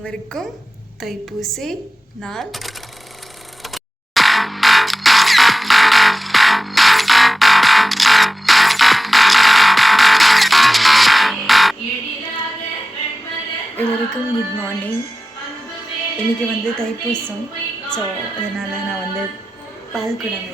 அனைவருக்கும் தைப்பூசி நாள் எல்லோருக்கும் குட் மார்னிங். இன்றைக்கி தைப்பூசம். ஸோ அதனால் நான் பால் குடம்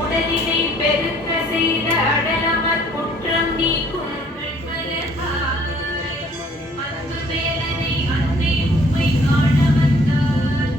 உடலினை பெருக்க செய்த அடலமர் குற்றம் நீக்கும் வேலனை அன்னை உம்மை காண வந்தார்.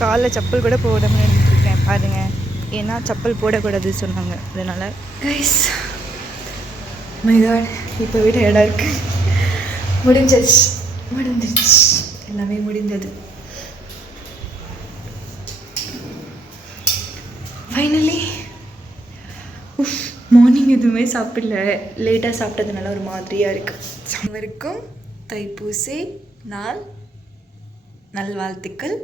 காலில் செப்பல் கூட போடாமல் நின்றுட்டுருக்கேன் பாருங்க. ஏன்னா செப்பல் போடக்கூடாது சொன்னாங்க. அதனால் கைஸ் மை காட், இப்போ விட இடம் இருக்கு. முடிஞ்சிருச்சு எல்லாமே முடிந்தது. ஃபைனலி மார்னிங் எதுவுமே சாப்பிடல, லேட்டாக சாப்பிட்டதுனால ஒரு மாதிரியாக இருக்குது. அனைவருக்கும் தைப்பூசி நாள் நல்வாழ்த்துக்கள்.